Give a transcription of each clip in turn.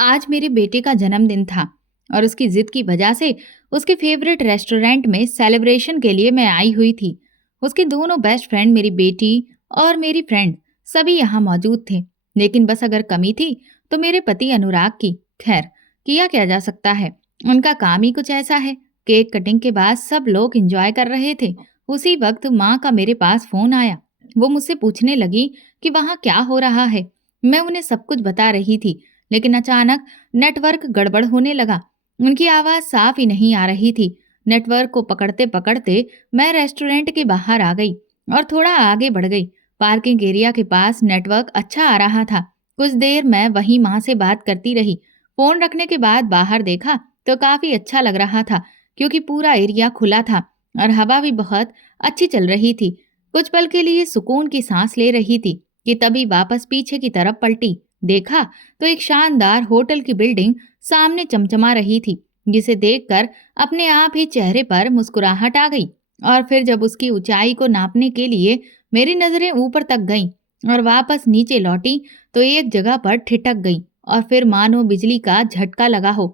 आज मेरे बेटे का जन्मदिन था और उसकी जिद की वजह से उसके फेवरेट रेस्टोरेंट में सेलिब्रेशन के लिए मैं आई हुई थी। उसके दोनों बेस्ट फ्रेंड, मेरी बेटी और मेरी फ्रेंड, सभी यहाँ मौजूद थे। लेकिन बस अगर कमी थी तो मेरे पति अनुराग की। खैर, किया क्या जा सकता है, उनका काम ही कुछ ऐसा है। केक कटिंग के बाद सब लोग एंजॉय कर रहे थे। उसी वक्त माँ का मेरे पास फोन आया। वो मुझसे पूछने लगी कि वहाँ क्या हो रहा है। मैं उन्हें सब कुछ बता रही थी, लेकिन अचानक नेटवर्क गड़बड़ होने लगा। उनकी आवाज साफ ही नहीं आ रही थी। नेटवर्क को पकड़ते पकड़ते मैं रेस्टोरेंट के बाहर आ गई और थोड़ा आगे बढ़ गई। पार्किंग एरिया के पास नेटवर्क अच्छा आ रहा था। कुछ देर मैं वहीं माँ से बात करती रही। फोन रखने के बाद बाहर देखा तो काफी अच्छा लग रहा था, क्योंकि पूरा एरिया खुला था और हवा भी बहुत अच्छी चल रही थी। कुछ पल के लिए सुकून की सांस ले रही थी कि तभी वापस पीछे की तरफ पलटी। देखा तो एक शानदार होटल की बिल्डिंग सामने चमचमा रही थी, जिसे देखकर अपने आप ही चेहरे पर मुस्कुराहट आ गई। और फिर जब उसकी ऊंचाई को नापने के लिए मेरी नजरें ऊपर तक गईं और वापस नीचे लौटी, तो एक जगह पर ठिठक गई और फिर मानो बिजली का झटका लगा हो।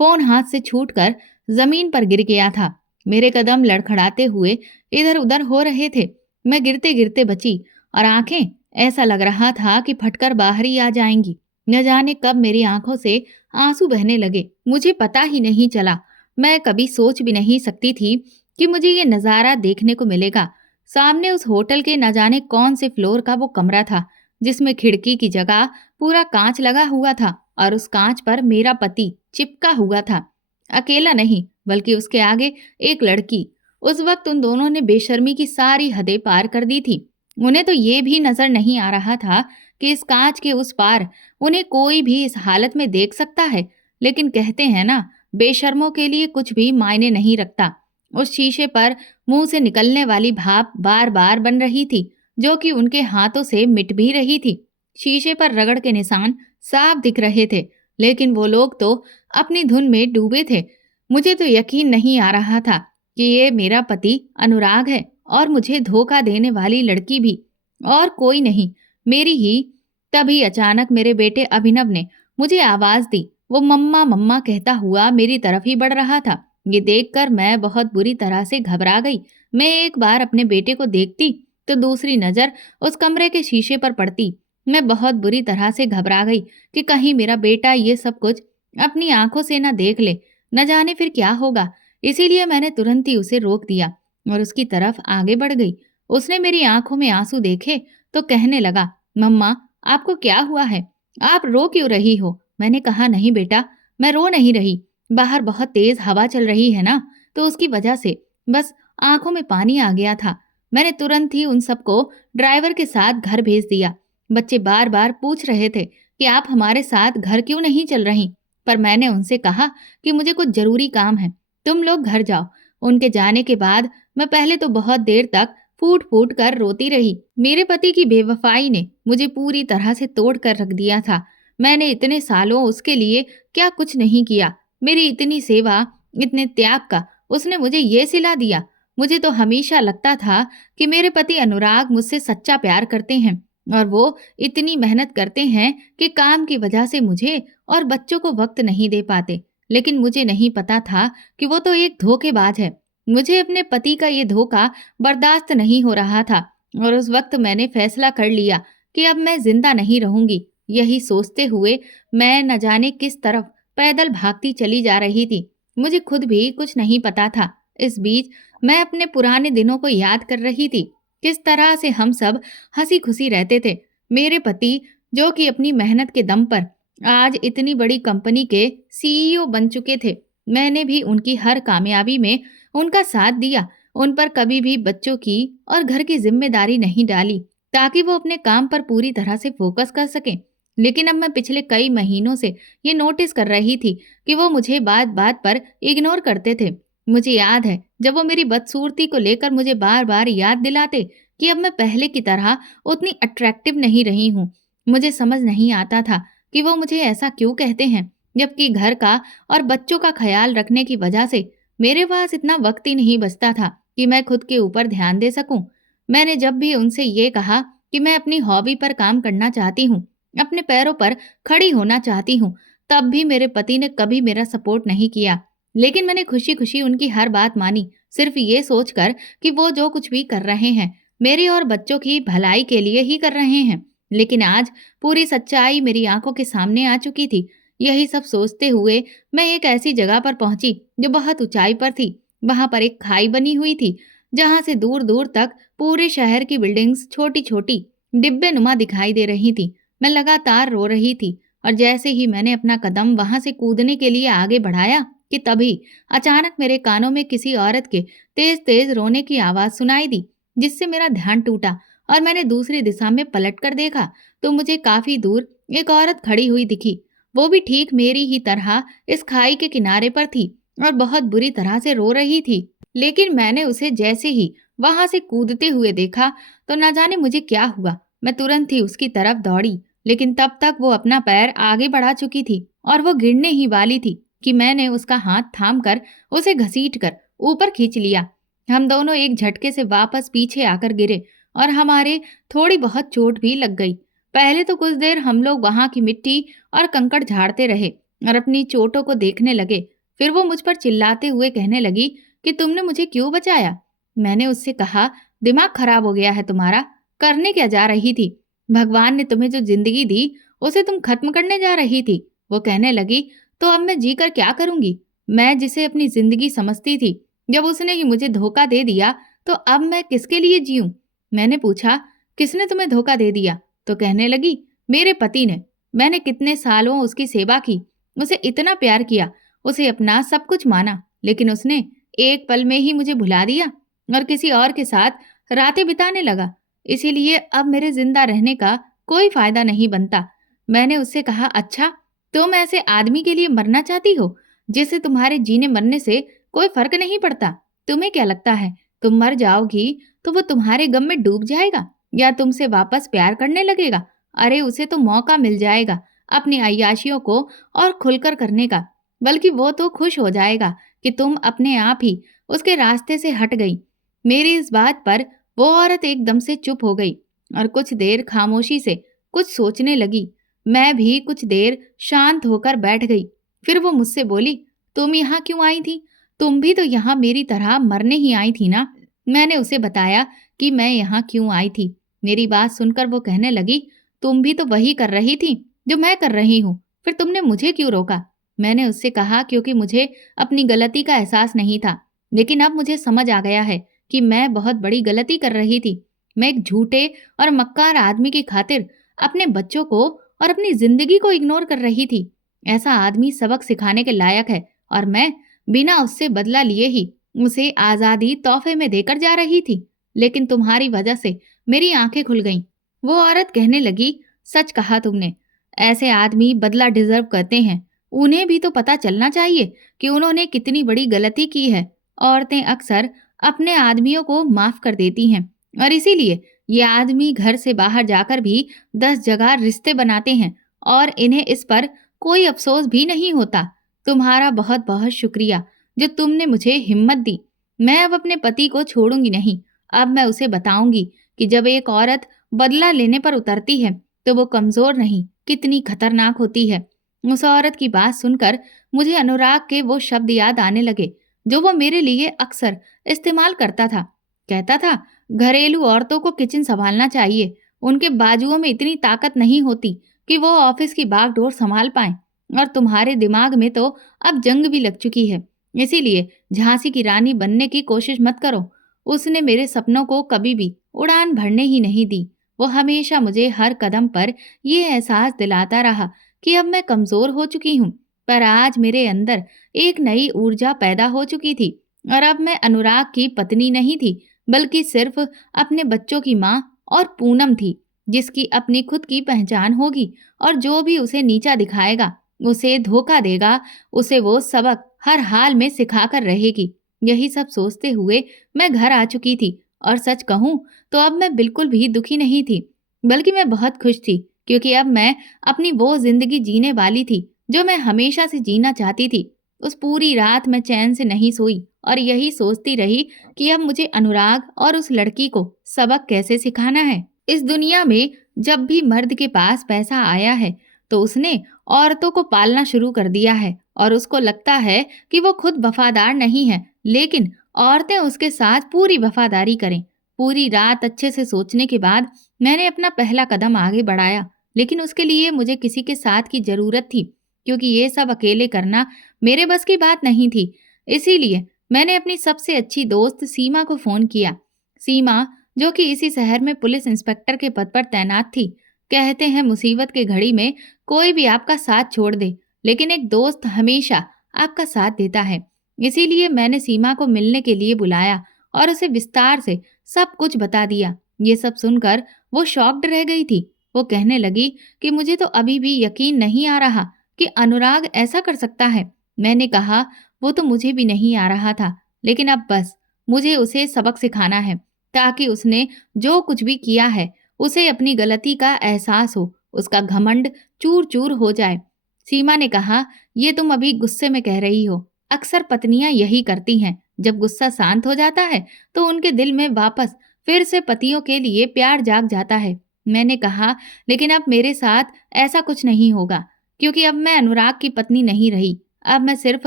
फोन हाथ से छूटकर जमीन पर गिर गया था। मेरे कदम लड़खड़ाते हुए इधर उधर हो रहे थे। मैं गिरते गिरते बची और आंखें, ऐसा लग रहा था कि फटकर बाहर ही आ जाएंगी। न जाने कब मेरी आंखों से आंसू बहने लगे, मुझे पता ही नहीं चला। मैं कभी सोच भी नहीं सकती थी कि मुझे ये नज़ारा देखने को मिलेगा। सामने उस होटल के न जाने कौन से फ्लोर का वो कमरा था, जिसमें खिड़की की जगह पूरा कांच लगा हुआ था और उस कांच पर मेरा पति चिपका हुआ था। अकेला नहीं, बल्कि उसके आगे एक लड़की। उस वक्त उन दोनों ने बेशर्मी की सारी हदें पार कर दी थी। उन्हें तो ये भी नजर नहीं आ रहा था कि इस कांच के उस पार उन्हें कोई भी इस हालत में देख सकता है। लेकिन कहते हैं ना, बेशर्मों के लिए कुछ भी मायने नहीं रखता। उस शीशे पर मुंह से निकलने वाली भाप बार बार बन रही थी, जो कि उनके हाथों से मिट भी रही थी। शीशे पर रगड़ के निशान साफ दिख रहे थे, लेकिन वो लोग तो अपनी धुन में डूबे थे। मुझे तो यकीन नहीं आ रहा था कि ये मेरा पति अनुराग है और मुझे धोखा देने वाली लड़की भी और कोई नहीं, मेरी ही। तभी अचानक मेरे बेटे अभिनव ने मुझे आवाज दी। वो मम्मा मम्मा कहता हुआ मेरी तरफ ही बढ़ रहा था। ये देखकर मैं बहुत बुरी तरह से घबरा गई। मैं एक बार अपने बेटे को देखती तो दूसरी नजर उस कमरे के शीशे पर पड़ती। मैं बहुत बुरी तरह से घबरा गई कि कहीं मेरा बेटा ये सब कुछ अपनी आंखों से न देख ले। न जाने फिर क्या होगा। इसीलिए मैंने तुरंत ही उसे रोक दिया और उसकी तरफ आगे बढ़ गई। उसने मेरी आंखों में आंसू देखे तो कहने लगा, मम्मा आपको क्या हुआ है? आप रो क्यों रही हो? मैंने कहा, नहीं बेटा, मैं रो नहीं रही। बाहर बहुत तेज हवा चल रही है ना, तो उसकी वजह से बस आंखों में पानी आ गया था। मैंने तुरंत ही उन सबको ड्राइवर के साथ घर भेज दिया। बच्चे बार बार पूछ रहे थे कि आप हमारे साथ घर क्यों नहीं चल रही, पर मैंने उनसे कहा कि मुझे कुछ जरूरी काम है, तुम लोग घर जाओ। उनके जाने के बाद मैं पहले तो बहुत देर तक फूट फूट कर रोती रही। मेरे पति की बेवफाई ने मुझे पूरी तरह से तोड़ कर रख दिया था। मैंने इतने सालों उसके लिए क्या कुछ नहीं किया। मेरी इतनी सेवा, इतने त्याग का उसने मुझे ये सिला दिया। मुझे तो हमेशा लगता था कि मेरे पति अनुराग मुझसे सच्चा प्यार करते हैं और वो इतनी मेहनत करते हैं कि काम की वजह से मुझे और बच्चों को वक्त नहीं दे पाते। लेकिन मुझे नहीं पता था कि वो तो एक धोखेबाज है। मुझे अपने पति का ये धोखा बर्दाश्त नहीं हो रहा था और उस वक्त मैंने फैसला कर लिया कि अब मैं जिंदा नहीं रहूंगी। यही सोचते हुए मैं न जाने किस तरफ पैदल भागती चली जा रही थी। मुझे खुद भी कुछ नहीं पता था। इस बीच मैं अपने पुराने दिनों को याद कर रही थी, किस तरह से हम सब हंसी खुशी रहते थे। मेरे पति, जो कि अपनी मेहनत के दम पर आज इतनी बड़ी कंपनी के सीईओ बन चुके थे। मैंने भी उनकी हर कामयाबी में उनका साथ दिया। उन पर कभी भी बच्चों की और घर की जिम्मेदारी नहीं डाली, ताकि वो अपने काम पर पूरी तरह से फोकस कर सकें। लेकिन अब मैं पिछले कई महीनों से ये नोटिस कर रही थी कि वो मुझे बात बात पर इग्नोर करते थे। मुझे याद है जब वो मेरी बदसूरती को लेकर मुझे बार बार याद दिलाते कि अब मैं पहले की तरह उतनी अट्रैक्टिव नहीं रही हूँ। मुझे समझ नहीं आता था कि वो मुझे ऐसा क्यों कहते हैं, जबकि घर का और बच्चों का ख्याल रखने की वजह से मेरे पास इतना वक्त ही नहीं बचता था कि मैं खुद के ऊपर ध्यान दे सकूं। मैंने जब भी उनसे ये कहा कि मैं अपनी हॉबी पर काम करना चाहती हूँ, अपने पैरों पर खड़ी होना चाहती हूँ, तब भी मेरे पति ने कभी मेरा सपोर्ट नहीं किया। लेकिन मैंने खुशी खुशी उनकी हर बात मानी, सिर्फ ये सोचकर कि वो जो कुछ भी कर रहे हैं मेरे और बच्चों की भलाई के लिए ही कर रहे हैं। लेकिन आज पूरी सच्चाई मेरी आंखों के सामने आ चुकी थी। यही सब सोचते हुए मैं एक ऐसी जगह पर पहुंची जो बहुत ऊंचाई पर थी। वहां पर एक खाई बनी हुई थी, जहां से दूर दूर तक पूरे शहर की बिल्डिंग्स छोटी छोटी डिब्बे नुमा दिखाई दे रही थी। मैं लगातार रो रही थी और जैसे ही मैंने अपना कदम वहां से कूदने के लिए आगे बढ़ाया कि तभी अचानक मेरे कानों में किसी औरत के तेज तेज रोने की आवाज सुनाई दी, जिससे मेरा ध्यान टूटा और मैंने दूसरी दिशा में पलट कर देखा तो मुझे काफी दूर एक औरत खड़ी हुई दिखी। वो भी ठीक मेरी ही तरह इस खाई के किनारे पर थी और बहुत बुरी तरह से रो रही थी। लेकिन मैंने उसे जैसे ही वहां से कूदते हुए देखा तो न जाने मुझे क्या हुआ, मैं तुरंत ही उसकी तरफ दौड़ी। लेकिन तब तक वो अपना पैर आगे बढ़ा चुकी थी और वो गिरने ही वाली थी कि मैंने उसका हाथ थाम कर उसे घसीट कर ऊपर खींच लिया। हम दोनों एक झटके से वापस पीछे आकर गिरे और हमारे थोड़ी बहुत चोट भी लग गई। पहले तो कुछ देर हम लोग वहां की मिट्टी और कंकड़ झाड़ते रहे और अपनी चोटों को देखने लगे। फिर वो मुझ पर चिल्लाते हुए कहने लगी कि तुमने मुझे क्यों बचाया। मैंने उससे कहा, दिमाग खराब हो गया है तुम्हारा, करने क्या जा रही थी? भगवान ने तुम्हें जो जिंदगी दी उसे तुम खत्म करने जा रही थी। वो कहने लगी, तो अब मैं जी कर क्या करूंगी? मैं जिसे अपनी जिंदगी समझती थी, जब उसने ही मुझे धोखा दे दिया तो अब मैं किसके लिए जीऊं? मैंने पूछा, किसने तुम्हें धोखा दे दिया? तो कहने लगी, मेरे पति ने। मैंने कितने सालों उसकी सेवा की, उसे इतना प्यार किया, उसे अपना सब कुछ माना, लेकिन उसने एक पल में ही मुझे भुला दिया और किसी और के साथ रातें बिताने लगा। इसीलिए अब मेरे जिंदा रहने का कोई फायदा नहीं बनता। मैंने उससे कहा, अच्छा, तुम ऐसे आदमी के लिए मरना चाहती हो जिससे तुम्हारे जीने मरने से कोई फर्क नहीं पड़ता? तुम्हें क्या लगता है तुम मर जाओगी तो वो तुम्हारे गम में डूब जाएगा या तुमसे वापस प्यार करने लगेगा? अरे उसे तो मौका मिल जाएगा अपनी अय्याशियों को और खुलकर करने का, बल्कि वो तो खुश हो जाएगा कि तुम अपने आप ही उसके रास्ते से हट गई। मेरी इस बात पर वो औरत एकदम से चुप हो गई और कुछ देर खामोशी से कुछ सोचने लगी। मैं भी कुछ देर शांत होकर बैठ गई। फिर वो मुझसे बोली, तुम यहाँ क्यों आई थी? तुम भी तो यहाँ मेरी तरह मरने ही आई थी ना? मैंने उसे बताया कि मैं यहाँ क्यों आई थी। मेरी बात सुनकर वो कहने लगी, तुम भी तो वही कर रही थी जो मैं कर रही हूँ, फिर तुमने मुझे क्यों रोका? मैंने उससे कहा, क्योंकि मुझे अपनी गलती का एहसास नहीं था, लेकिन अब मुझे समझ आ गया है कि मैं बहुत बड़ी गलती कर रही थी। मैं एक झूठे और मक्कार आदमी की खातिर अपने बच्चों को और अपनी जिंदगी को इग्नोर कर रही थी। ऐसा आदमी सबक सिखाने के लायक है और मैं बिना उससे बदला लिए ही उसे आजादी तोहफे में देकर जा रही थी। लेकिन तुम्हारी वजह से मेरी आंखें खुल गईं। वो औरत कहने लगी, सच कहा तुमने, ऐसे आदमी बदला डिजर्व करते हैं। उन्हें भी तो पता चलना चाहिए कि उन्होंने कितनी बड़ी गलती की है। औरतें अक्सर अपने आदमियों को माफ कर देती हैं और इसीलिए ये आदमी घर से बाहर जाकर भी 10 जगह रिश्ते बनाते हैं और इन्हें इस पर कोई अफसोस भी नहीं होता। तुम्हारा बहुत बहुत शुक्रिया जो तुमने मुझे हिम्मत दी। मैं अब अपने पति को छोड़ूंगी नहीं। अब मैं उसे बताऊंगी कि जब एक औरत बदला लेने पर उतरती है तो वो कमजोर नहीं, कितनी खतरनाक होती है। उस औरत की बात सुनकर मुझे अनुराग के वो शब्द याद आने लगे जो वो मेरे लिए अक्सर इस्तेमाल करता था। कहता था, घरेलू औरतों को किचन संभालना चाहिए, उनके बाजुओं में इतनी ताकत नहीं होती कि वो ऑफिस की बागडोर संभाल पाएं, और तुम्हारे दिमाग में तो अब जंग भी लग चुकी है, इसीलिए झांसी की रानी बनने की कोशिश मत करो। उसने मेरे सपनों को कभी भी उड़ान भरने ही नहीं दी। वो हमेशा मुझे हर कदम पर ये एहसास दिलाता रहा कि अब मैं कमजोर हो चुकी हूँ, पर आज मेरे अंदर एक नई ऊर्जा पैदा हो चुकी थी और अब मैं अनुराग की पत्नी नहीं थी, बल्कि सिर्फ अपने बच्चों की माँ और पूनम थी, जिसकी अपनी खुद की पहचान होगी और जो भी उसे नीचा दिखाएगा, उसे धोखा देगा, उसे वो सबक हर हाल में सिखा कर रहेगी। यही सब सोचते हुए मैं घर आ चुकी थी और सच कहूँ तो अब मैं बिल्कुल भी दुखी नहीं थी, बल्कि मैं बहुत खुश थी, क्योंकि अब मैं अपनी वो जिंदगी जीने वाली थी जो मैं हमेशा से जीना चाहती थी। उस पूरी रात मैं चैन से नहीं सोई और यही सोचती रही कि अब मुझे अनुराग और उस लड़की को सबक कैसे सिखाना है। इस दुनिया में जब भी मर्द के पास पैसा आया है तो उसने औरतों को पालना शुरू कर दिया है और उसको लगता है कि वो खुद वफादार नहीं है, लेकिन औरतें उसके साथ पूरी वफादारी करें। पूरी रात अच्छे से सोचने के बाद मैंने अपना पहला कदम आगे बढ़ाया, लेकिन उसके लिए मुझे किसी के साथ की जरूरत थी, क्योंकि ये सब अकेले करना मेरे बस की बात नहीं थी। इसीलिए मैंने अपनी सबसे अच्छी दोस्त सीमा को फोन किया। सीमा, जो कि इसी शहर में पुलिस इंस्पेक्टर के पद पर तैनात थी। कहते हैं मुसीबत के घड़ी में कोई भी आपका साथ छोड़ दे, लेकिन एक दोस्त हमेशा आपका साथ देता है। इसीलिए मैंने सीमा को मिलने के लिए बुलाया और उसे विस्तार से सब कुछ बता दिया। ये सब सुनकर वो शॉक्ड रह गई थी। वो कहने लगी कि मुझे तो अभी भी यकीन नहीं आ रहा कि अनुराग ऐसा कर सकता है। मैंने कहा, वो तो मुझे भी नहीं आ रहा था, लेकिन अब बस मुझे उसे सबक सिखाना है, ताकि उसने जो कुछ भी किया है उसे अपनी गलती का एहसास हो, उसका घमंड चूर चूर हो जाए। सीमा ने कहा, ये तुम अभी गुस्से में कह रही हो। अक्सर पत्नियां यही करती हैं। जब गुस्सा शांत हो जाता है तो उनके दिल में वापस फिर से पतियों के लिए प्यार जाग जाता है। मैंने कहा, लेकिन अब मेरे साथ ऐसा कुछ नहीं होगा, क्योंकि अब मैं अनुराग की पत्नी नहीं रही। अब मैं सिर्फ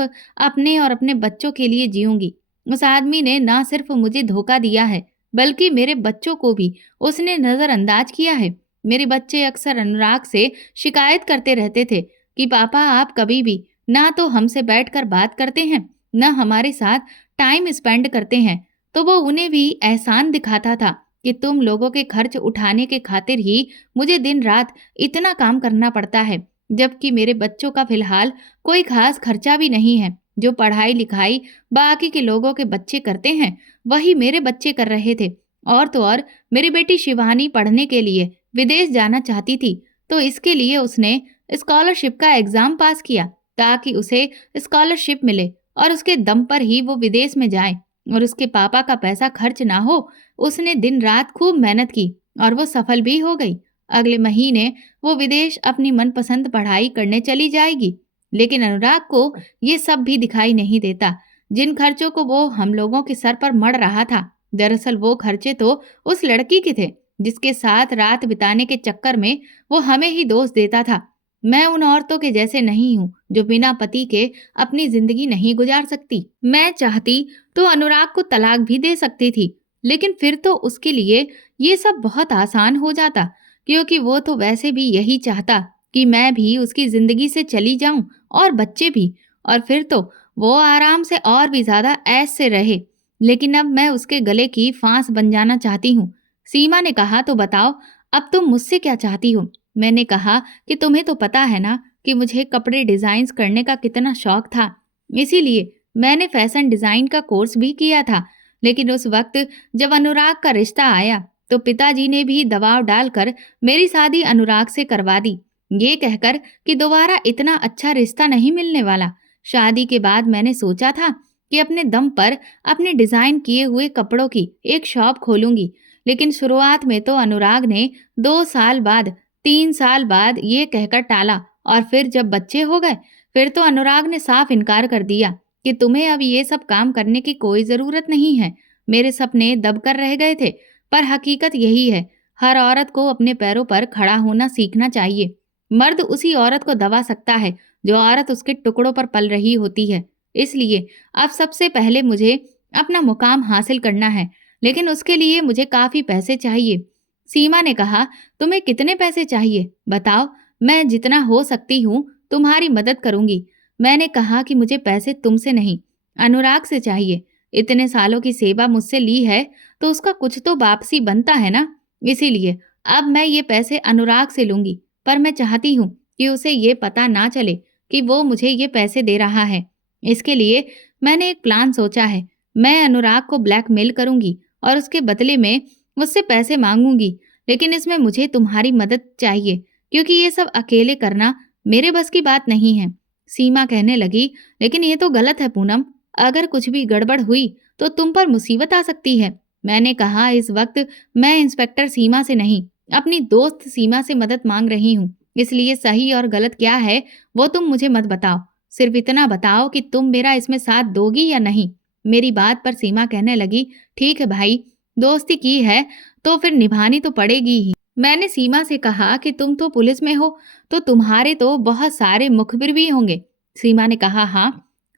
अपने और अपने बच्चों के लिए जीऊंगी। उस आदमी ने ना सिर्फ मुझे धोखा दिया है, बल्कि मेरे बच्चों को भी उसने नजरअंदाज किया है। मेरे बच्चे अक्सर अनुराग से शिकायत करते रहते थे कि पापा, आप कभी भी ना तो हमसे बैठकर बात करते हैं, ना हमारे साथ टाइम स्पेंड करते हैं। तो वो उन्हें भी एहसान दिखाता था कि तुम लोगों के खर्च उठाने के खातिर ही मुझे दिन रात इतना काम करना पड़ता है, जबकि मेरे बच्चों का फिलहाल कोई खास खर्चा भी नहीं है। जो पढ़ाई लिखाई बाकी के लोगों के बच्चे करते हैं, वही मेरे बच्चे कर रहे थे। और तो और, मेरी बेटी शिवानी पढ़ने के लिए विदेश जाना चाहती थी, तो इसके लिए उसने स्कॉलरशिप का एग्जाम पास किया, ताकि उसे स्कॉलरशिप मिले और उसके दम पर ही वो विदेश में जाए और उसके पापा का पैसा खर्च ना हो। उसने दिन रात खूब मेहनत की और वो सफल भी हो गई। अगले महीने वो विदेश अपनी मनपसंद पढ़ाई करने चली जाएगी। लेकिन अनुराग को ये सब भी दिखाई नहीं देता, जिन खर्चों को वो हम लोगों के सर पर मढ़ रहा था। दरअसल वो खर्चे तो उस लड़की के थे, जिसके साथ रात बिताने के चक्कर में वो हमें ही दोष देता था। मैं उन औरतों के जैसे नहीं हूँ जो बिना पति के अपनी जिंदगी नहीं गुजार सकती। मैं चाहती तो अनुराग को तलाक भी दे सकती थी, लेकिन फिर तो उसके लिए ये सब बहुत आसान हो जाता, क्योंकि वो तो वैसे भी यही चाहता कि मैं भी उसकी जिंदगी से चली जाऊं और बच्चे भी, और फिर तो वो आराम से और भी ज्यादा ऐश से रहे। लेकिन अब मैं उसके गले की फांस बन जाना चाहती हूँ। सीमा ने कहा, तो बताओ, अब तुम मुझसे क्या चाहती हो? मैंने कहा कि तुम्हें तो पता है ना कि मुझे कपड़े डिजाइन करने का कितना शौक था, इसीलिए मैंने फैशन डिजाइन का कोर्स भी किया था। लेकिन उस वक्त जब अनुराग का रिश्ता आया, तो पिताजी ने भी दबाव डालकर मेरी शादी अनुराग से करवा दी, ये कहकर कि दोबारा इतना अच्छा रिश्ता नहीं मिलने वाला। शादी के बाद मैंने सोचा था कि अपने दम पर अपने डिजाइन किए हुए कपड़ों की एक शॉप खोलूंगी, लेकिन शुरुआत में तो अनुराग ने 2 साल बाद, 3 साल बाद ये कहकर टाला, और फिर जब बच्चे हो गए, फिर तो अनुराग ने साफ इनकार कर दिया कि तुम्हें अब ये सब काम करने की कोई जरूरत नहीं है। मेरे सपने दबकर रह गए थे, पर हकीकत यही है, हर औरत को अपने पैरों पर खड़ा होना सीखना चाहिए। मर्द उसी औरत को दबा सकता है जो औरत उसके टुकड़ों पर पल रही होती है। इसलिए अब सबसे पहले मुझे अपना मुकाम हासिल करना है, लेकिन उसके लिए मुझे काफी पैसे चाहिए। सीमा ने कहा, तुम्हें कितने पैसे चाहिए बताओ, मैं जितना हो सकती हूँ तुम्हारी मदद करूंगी। मैंने कहा कि मुझे पैसे तुमसे नहीं, अनुराग से चाहिए। इतने सालों की सेवा मुझसे ली है, तो उसका कुछ तो वापसी बनता है ना। इसीलिए अब मैं ये पैसे अनुराग से लूंगी, पर मैं चाहती हूँ कि उसे ये पता ना चले कि वो मुझे ये पैसे दे रहा है। इसके लिए मैंने एक प्लान सोचा है। मैं अनुराग को ब्लैकमेल करूंगी और उसके बदले में उससे पैसे मांगूंगी, लेकिन इसमें मुझे तुम्हारी मदद चाहिए, क्योंकि ये सब अकेले करना मेरे बस की बात नहीं है। सीमा कहने लगी, लेकिन ये तो गलत है पूनम, अगर कुछ भी गड़बड़ हुई तो तुम पर मुसीबत आ सकती है। मैंने कहा, इस वक्त मैं इंस्पेक्टर सीमा से नहीं, अपनी दोस्त सीमा से मदद मांग रही हूँ, इसलिए सही और गलत क्या है वो तुम मुझे मत बताओ। सिर्फ इतना बताओ कि तुम मेरा इसमें साथ दोगी या नहीं। मेरी बात पर सीमा कहने लगी, ठीक है भाई, दोस्ती की है तो फिर निभानी तो पड़ेगी ही। मैंने सीमा से कहा कि तुम तो पुलिस में हो, तो तुम्हारे तो बहुत सारे मुखबिर भी होंगे। सीमा ने कहा हाँ,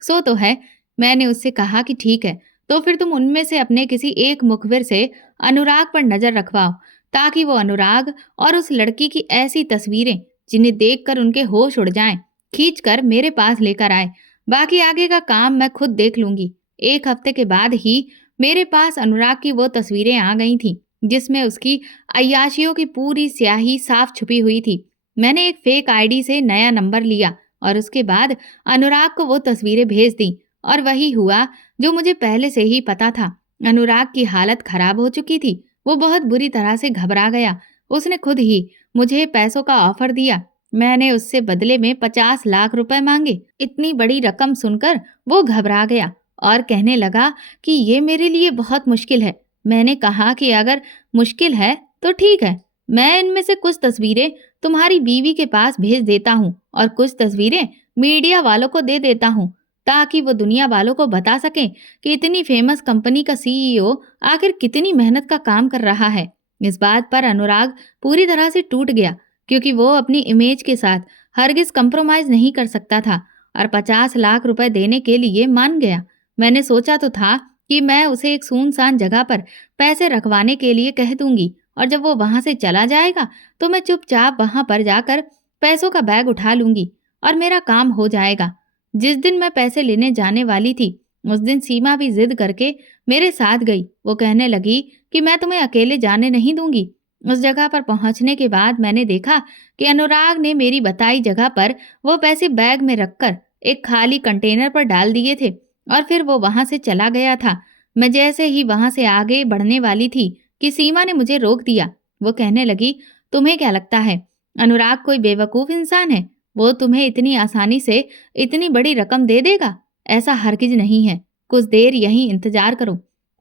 सो तो है। मैंने उससे कहा कि ठीक है, तो फिर तुम उनमें से अपने किसी एक मुखबिर से अनुराग पर नजर रखवाओ, ताकि वो अनुराग और उस लड़की की ऐसी तस्वीरें जिन्हें देखकर उनके होश उड़ जाएं, खींच कर मेरे पास लेकर आए। बाकी आगे का काम मैं खुद देख लूंगी। 1 हफ्ते के बाद ही मेरे पास अनुराग की वो तस्वीरें आ गई थी, जिसमें उसकी अय्याशियों की पूरी स्याही साफ छुपी हुई थी। मैंने एक फेक आईडी से नया नंबर लिया और उसके बाद अनुराग को वो तस्वीरें भेज दी, और वही हुआ जो मुझे पहले से ही पता था। अनुराग की हालत खराब हो चुकी थी। वो बहुत बुरी तरह से घबरा गया। उसने खुद ही मुझे पैसों का ऑफर दिया। मैंने उससे बदले में 50 लाख रुपए मांगे। इतनी बड़ी रकम सुनकर वो घबरा गया और कहने लगा कि ये मेरे लिए बहुत मुश्किल है। मैंने कहा कि अगर मुश्किल है तो ठीक है, मैं इनमें से कुछ तस्वीरें तुम्हारी बीवी के पास भेज देता हूँ और कुछ तस्वीरें मीडिया वालों को दे देता हूँ, ताकि वो दुनिया वालों को बता सकें कि इतनी फेमस कंपनी का सीईओ आखिर कितनी मेहनत का काम कर रहा है। इस बात पर अनुराग पूरी तरह से टूट गया, क्योंकि वो अपनी इमेज के साथ हरगिज कंप्रोमाइज नहीं कर सकता था और 50 लाख रुपए देने के लिए मान गया। मैंने सोचा तो था कि मैं उसे एक सुनसान जगह पर पैसे रखवाने के लिए कह दूंगी, और जब वो वहां से चला जाएगा तो मैं चुपचाप वहां पर जाकर पैसों का बैग उठा लूंगी और मेरा काम हो जाएगा। जिस दिन मैं पैसे लेने जाने वाली थी, उस दिन सीमा भी जिद करके मेरे साथ गई। वो कहने लगी कि मैं तुम्हें अकेले जाने नहीं दूंगी। उस जगह पर पहुंचने के बाद मैंने देखा कि अनुराग ने मेरी बताई जगह पर वो पैसे बैग में रखकर एक खाली कंटेनर पर डाल दिए थे और फिर वो वहां से चला गया था। मैं जैसे ही वहां से आगे बढ़ने वाली थी कि सीमा ने मुझे रोक दिया। वो कहने लगी, तुम्हें क्या लगता है अनुराग कोई बेवकूफ इंसान है? वो तुम्हें इतनी आसानी से इतनी बड़ी रकम दे देगा? ऐसा हरगिज नहीं है। कुछ देर यहीं इंतजार करो।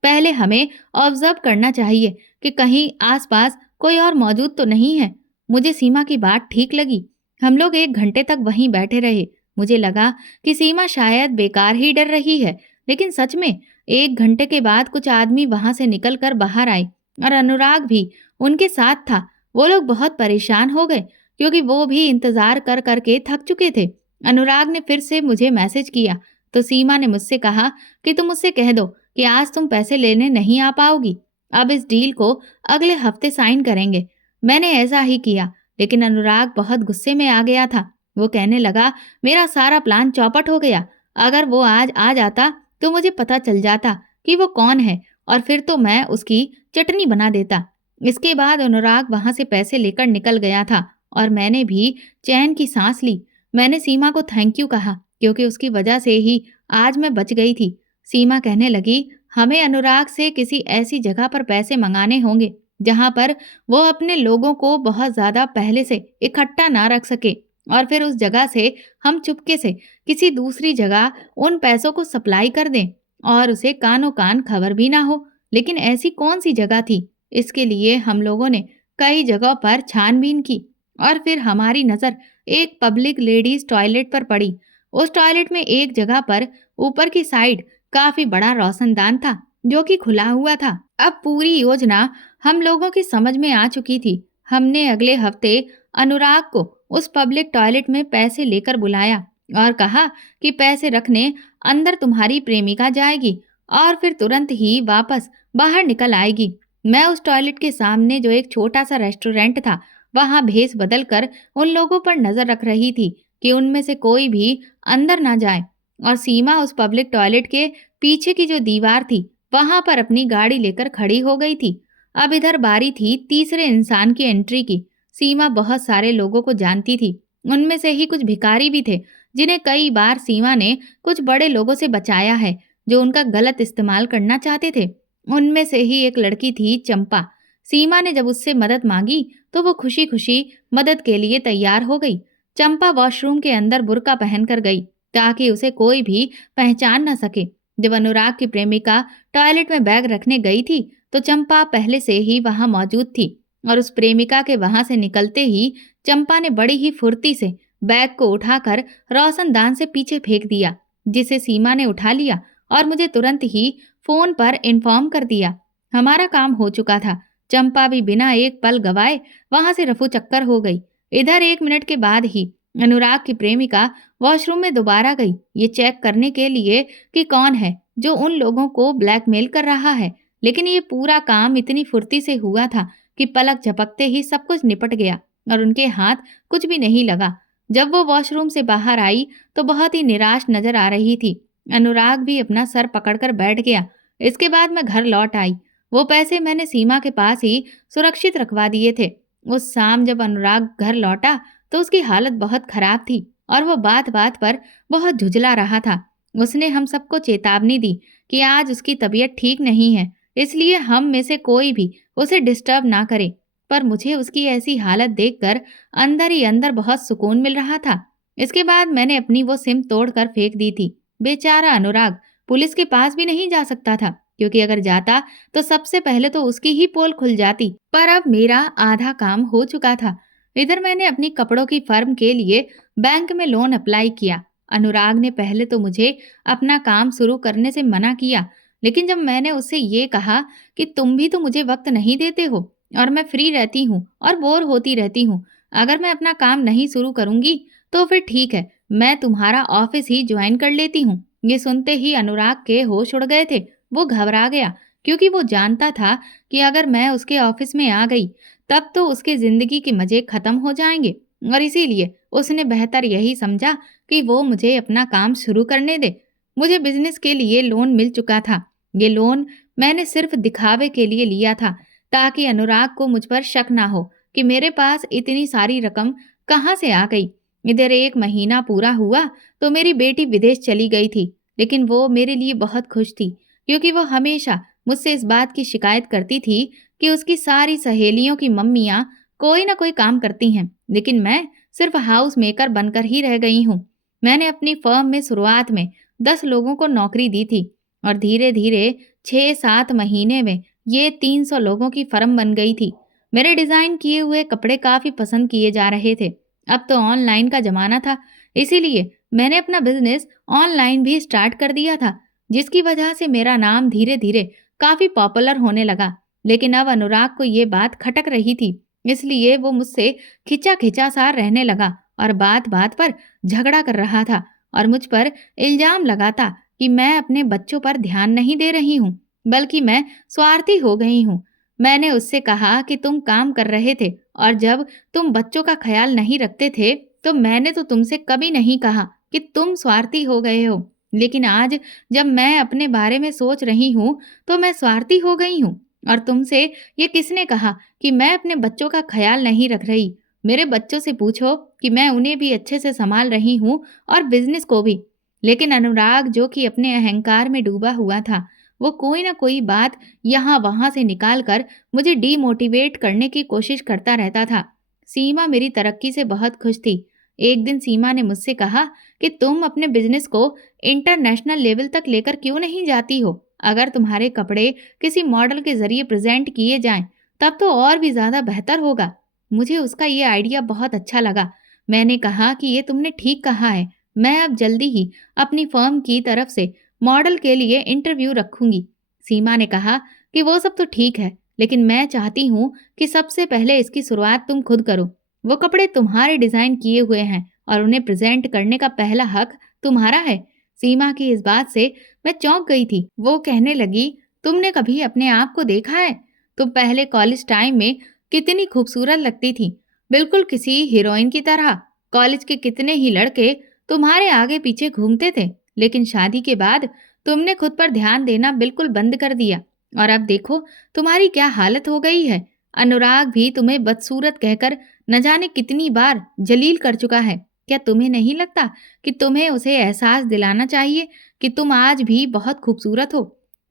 पहले हमें ऑब्जर्व करना चाहिए कि कहीं आसपास कोई और मौजूद तो नहीं है। मुझे सीमा की बात ठीक लगी। हम लोग 1 घंटे तक वहीं बैठे रहे। मुझे लगा कि सीमा शायद बेकार ही डर रही है, लेकिन सच में 1 घंटे के बाद कुछ आदमी वहां से निकल कर बाहर आए और अनुराग भी उनके साथ था। वो लोग बहुत परेशान हो गए, क्योंकि वो भी इंतजार कर करके थक चुके थे। अनुराग ने फिर से मुझे मैसेज किया तो सीमा ने मुझसे कहा कि तुम उससे कह दो कि आज तुम पैसे लेने नहीं आ पाओगी। अब इस डील को अगले हफ्ते साइन करेंगे। मैंने ऐसा ही किया, लेकिन अनुराग बहुत गुस्से में आ गया था। वो कहने लगा, मेरा सारा प्लान चौपट हो गया। अगर वो आज आ जाता तो मुझे पता चल जाता कि वो कौन है, और फिर तो मैं उसकी चटनी बना देता। इसके बाद अनुराग वहां से पैसे लेकर निकल गया था और मैंने भी चैन की सांस ली। मैंने सीमा को थैंक यू कहा, क्योंकि उसकी वजह से ही आज मैं बच गई थी। सीमा कहने लगी, हमें अनुराग से किसी ऐसी जगह पर पैसे मंगाने होंगे जहां पर वो अपने लोगों को बहुत ज्यादा पहले से इकट्ठा ना रख सके, और फिर उस जगह से हम चुपके से किसी दूसरी जगह उन पैसों को सप्लाई कर दें और उसे कानो कान खबर भी ना हो। लेकिन ऐसी कौन सी जगह थी? इसके लिए हम लोगों ने कई जगहों पर छानबीन की और फिर हमारी नजर एक पब्लिक लेडीज टॉयलेट पर पड़ी। उस टॉयलेट में एक जगह पर ऊपर की साइड काफी बड़ा रोशनदान था, जो कि खुला हुआ था। अब पूरी योजना हम लोगों की समझ में आ चुकी थी। हमने अगले हफ्ते अनुराग को उस पब्लिक टॉयलेट में पैसे लेकर बुलाया और कहा कि पैसे रखने अंदर तुम्हारी प्रेमिका जाएगी और फिर तुरंत ही वापस बाहर निकल आएगी। मैं उस टॉयलेट के सामने जो एक छोटा सा रेस्टोरेंट था, वहां भेस बदल कर उन लोगों पर नजर रख रही थी कि उनमें से कोई भी अंदर ना जाए, और सीमा उस पब्लिक टॉयलेट के पीछे की जो दीवार थी वहां पर अपनी गाड़ी लेकर खड़ी हो गई थी। अब इधर बारी थी तीसरे इंसान की एंट्री की। सीमा बहुत सारे लोगों को जानती थी। उनमें से ही कुछ भिखारी भी थे, जिन्हें कई बार सीमा ने कुछ बड़े लोगों से बचाया है जो उनका गलत इस्तेमाल करना चाहते थे। उनमें से ही एक लड़की थी चंपा। सीमा ने जब उससे मदद मांगी तो वो खुशी खुशी मदद के लिए तैयार हो गई। चंपा वॉशरूम के अंदर बुर्का पहनकर गई ताकि उसे कोई भी पहचान न सके। जब अनुराग की प्रेमिका टॉयलेट में बैग रखने गई थी तो चंपा पहले से ही वहां मौजूद थी, और उस प्रेमिका के वहां से निकलते ही चंपा ने बड़ी ही फुर्ती से बैग को उठाकर रोशनदान से पीछे फेंक दिया, जिसे सीमा ने उठा लिया और मुझे तुरंत ही फोन पर इन्फॉर्म कर दिया। हमारा काम हो चुका था। चंपा भी बिना एक पल गवाए वहां से रफू चक्कर हो गई। इधर 1 मिनट के बाद ही अनुराग की प्रेमिका वॉशरूम में दोबारा गई, ये चेक करने के लिए कि कौन है जो उन लोगों को ब्लैकमेल कर रहा है। लेकिन ये पूरा काम इतनी फुर्ती से हुआ था कि पलक झपकते ही सब कुछ निपट गया और उनके हाथ कुछ भी नहीं लगा। जब वो वॉशरूम से बाहर आई तो बहुत ही निराश नजर आ रही थी। अनुराग भी अपना सर पकड़कर बैठ गया। इसके बाद मैं घर लौट आई। वो पैसे मैंने सीमा के पास ही सुरक्षित रखवा दिए थे। उस शाम जब अनुराग घर लौटा तो उसकी हालत बहुत खराब थी और वो बात बात पर बहुत झुंझला रहा था। उसने हम सबको चेतावनी दी कि आज उसकी तबीयत ठीक नहीं है, इसलिए हम में से कोई भी उसे डिस्टर्ब ना करे। पर मुझे उसकी ऐसी हालत देखकर अंदर ही अंदर बहुत सुकून मिल रहा था। इसके बाद मैंने अपनी वो सिम तोड़कर फेंक दी थी। बेचारा अनुराग पुलिस के पास भी नहीं जा सकता था, क्योंकि अगर जाता तो सबसे पहले तो उसकी ही पोल खुल जाती। पर अब मेरा आधा काम हो चुका था। इधर मैंने अपनी कपड़ों की फर्म के लिए बैंक में लोन अप्लाई किया। अनुराग ने पहले तो मुझे अपना काम शुरू करने से मना किया, लेकिन जब मैंने उससे ये कहा कि तुम भी तो मुझे वक्त नहीं देते हो और मैं फ्री रहती हूँ और बोर होती रहती हूँ, अगर मैं अपना काम नहीं शुरू करूंगी तो फिर ठीक है, मैं तुम्हारा ऑफिस ही ज्वाइन कर लेती हूँ। ये सुनते ही अनुराग के होश उड़ गए थे। वो घबरा गया, क्योंकि वो जानता था कि अगर मैं उसके ऑफिस में आ गई तब तो उसके जिंदगी के मजे खत्म हो जाएंगे, और इसीलिए उसने बेहतर यही समझा कि वो मुझे अपना काम शुरू करने दे। मुझे बिजनेस के लिए लोन मिल चुका था। ये लोन मैंने सिर्फ दिखावे के लिए लिया था, ताकि अनुराग को मुझ पर शक ना हो कि मेरे पास इतनी सारी रकम कहाँ से आ गई। इधर 1 महीना पूरा हुआ तो मेरी बेटी विदेश चली गई थी, लेकिन वो मेरे लिए बहुत खुश थी, क्योंकि वो हमेशा मुझसे इस बात की शिकायत करती थी कि उसकी सारी सहेलियों की मम्मियाँ कोई ना कोई काम करती हैं, लेकिन मैं सिर्फ हाउस मेकर बनकर ही रह गई हूँ। मैंने अपनी फर्म में शुरुआत में 10 लोगों को नौकरी दी थी और धीरे धीरे 6-7 महीने में ये 300 लोगों की फर्म बन गई थी। मेरे डिजाइन किए हुए कपड़े काफी पसंद किए जा रहे थे। अब तो ऑनलाइन का जमाना था, इसीलिए मैंने अपना बिजनेस ऑनलाइन भी स्टार्ट कर दिया था, जिसकी वजह से मेरा नाम धीरे धीरे काफी पॉपुलर होने लगा। लेकिन अब अनुराग को ये बात खटक रही थी, इसलिए वो मुझसे खिंचा खिंचा सा रहने लगा और बात बात पर झगड़ा कर रहा था और मुझ पर इल्जाम लगाता कि मैं अपने बच्चों पर ध्यान नहीं दे रही हूँ, बल्कि मैं स्वार्थी हो गई हूँ। मैंने उससे कहा कि तुम काम कर रहे थे और जब तुम बच्चों का ख्याल नहीं रखते थे तो मैंने तो तुमसे कभी नहीं कहा कि तुम स्वार्थी हो गए हो, लेकिन आज जब मैं अपने बारे में सोच रही हूँ तो मैं स्वार्थी हो गई हूँ। और तुमसे ये किसने कहा कि मैं अपने बच्चों का ख्याल नहीं रख रही? मेरे बच्चों से पूछो कि मैं उन्हें भी अच्छे से संभाल रही हूँ और बिजनेस को भी। लेकिन अनुराग, जो कि अपने अहंकार में डूबा हुआ था, वो कोई ना कोई बात यहाँ वहां से निकाल कर मुझे डीमोटिवेट करने की कोशिश करता रहता था। सीमा मेरी तरक्की से बहुत खुश थी। एक दिन सीमा ने मुझसे कहा कि तुम अपने बिजनेस को इंटरनेशनल लेवल तक लेकर क्यों नहीं जाती हो? अगर तुम्हारे कपड़े किसी मॉडल के जरिए प्रेजेंट किए जाएं, तब तो और भी ज्यादा बेहतर होगा। मुझे उसका ये आइडिया बहुत अच्छा लगा। मैंने कहा कि ये तुमने ठीक कहा है, मैं अब जल्दी ही अपनी फर्म की तरफ से मॉडल के लिए इंटरव्यू रखूंगी। सीमा ने कहा कि वो सब तो ठीक है, लेकिन मैं चाहती हूँ कि सबसे पहले इसकी शुरुआत तुम खुद करो। वो कपड़े तुम्हारे डिजाइन किए हुए हैं और उन्हें प्रेजेंट करने का पहला हक तुम्हारा है। सीमा की इस बात से मैं चौंक गई थी। वो कहने लगी, तुमने कभी अपने आप को देखा है? तुम पहले कॉलेज टाइम में कितनी खूबसूरत लगती थी, बिल्कुल किसी हीरोइन की तरह। कॉलेज के कितने ही लड़के तुम्हारे आगे पीछे घूमते थे, लेकिन शादी के बाद तुमने खुद पर ध्यान देना बिल्कुल बंद कर दिया और अब देखो तुम्हारी क्या हालत हो गई है। अनुराग भी तुम्हें बदसूरत कहकर न जाने कितनी बार जलील कर चुका है। क्या तुम्हें नहीं लगता कि तुम्हें उसे एहसास दिलाना चाहिए कि तुम आज भी बहुत खूबसूरत हो?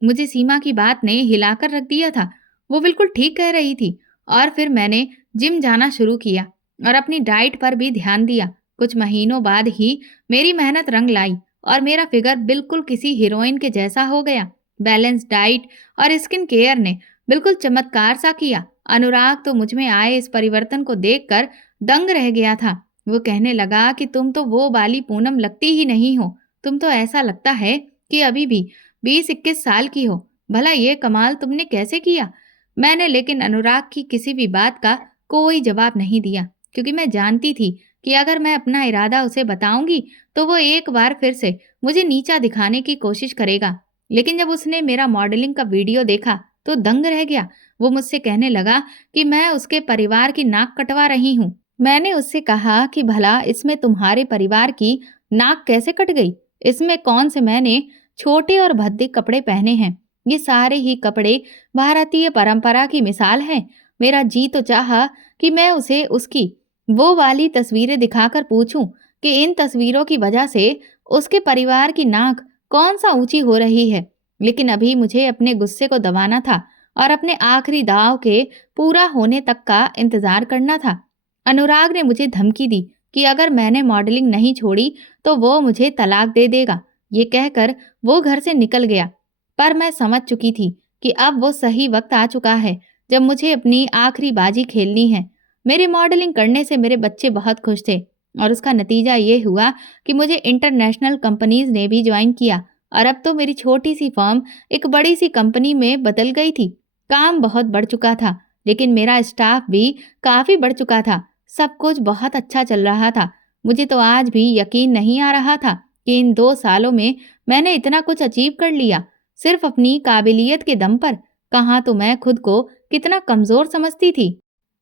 मुझे सीमा की बात ने हिलाकर रख दिया था। वो बिल्कुल ठीक कह रही थी। और फिर मैंने जिम जाना शुरू किया और अपनी डाइट पर भी ध्यान दिया। कुछ महीनों बाद ही मेरी मेहनत रंग लाई और मेरा फिगर बिल्कुल किसी हीरोइन के जैसा हो गया। बैलेंस डाइट और स्किन केयर ने बिल्कुल चमत्कार सा किया। अनुराग तो मुझ में आए इस परिवर्तन को देखकर दंग रह गया था। वो कहने लगा कि तुम तो वो वाली पूनम लगती ही नहीं हो। तुम तो ऐसा लगता है कि अभी भी 20-21 साल की हो। भला ये कमाल तुमने कैसे किया? मैंने लेकिन अनुराग की किसी भी बात का कोई जवाब नहीं दिया, क्योंकि मैं जानती थी कि अगर मैं अपना इरादा उसे बताऊंगी तो वो एक बार फिर से मुझे नीचा दिखाने की कोशिश करेगा। लेकिन जब उसने मेरा मॉडलिंग का वीडियो देखा तो दंग रह गया। वो मुझसे कहने लगा कि मैं उसके परिवार की नाक कटवा रही हूँ। मैंने उससे कहा कि भला इसमें तुम्हारे परिवार की नाक कैसे कट गई? इसमें कौन से मैंने छोटे और भद्दे कपड़े पहने हैं? ये सारे ही कपड़े भारतीय परंपरा की मिसाल हैं। मेरा जी तो चाहा कि मैं उसे उसकी वो वाली तस्वीरें दिखाकर पूछूं कि इन तस्वीरों की वजह से उसके परिवार की नाक कौन सा ऊंची हो रही है। लेकिन अभी मुझे अपने गुस्से को दबाना था और अपने आखिरी दाव के पूरा होने तक का इंतजार करना था। अनुराग ने मुझे धमकी दी कि अगर मैंने मॉडलिंग नहीं छोड़ी तो वो मुझे तलाक दे देगा। ये कहकर वो घर से निकल गया। पर मैं समझ चुकी थी कि अब वो सही वक्त आ चुका है जब मुझे अपनी आखिरी बाजी खेलनी है। मेरे मॉडलिंग करने से मेरे बच्चे बहुत खुश थे और उसका नतीजा ये हुआ कि मुझे इंटरनेशनल कंपनीज ने भी ज्वाइन किया और अब तो मेरी छोटी सी फर्म एक बड़ी सी कंपनी में बदल गई थी। काम बहुत बढ़ चुका था, लेकिन मेरा स्टाफ भी काफी बढ़ चुका था। सब कुछ बहुत अच्छा चल रहा था। मुझे तो आज भी यकीन नहीं आ रहा था कि इन 2 सालों में मैंने इतना कुछ अचीव कर लिया, सिर्फ अपनी काबिलियत के दम पर। कहाँ तो मैं खुद को कितना कमजोर समझती थी।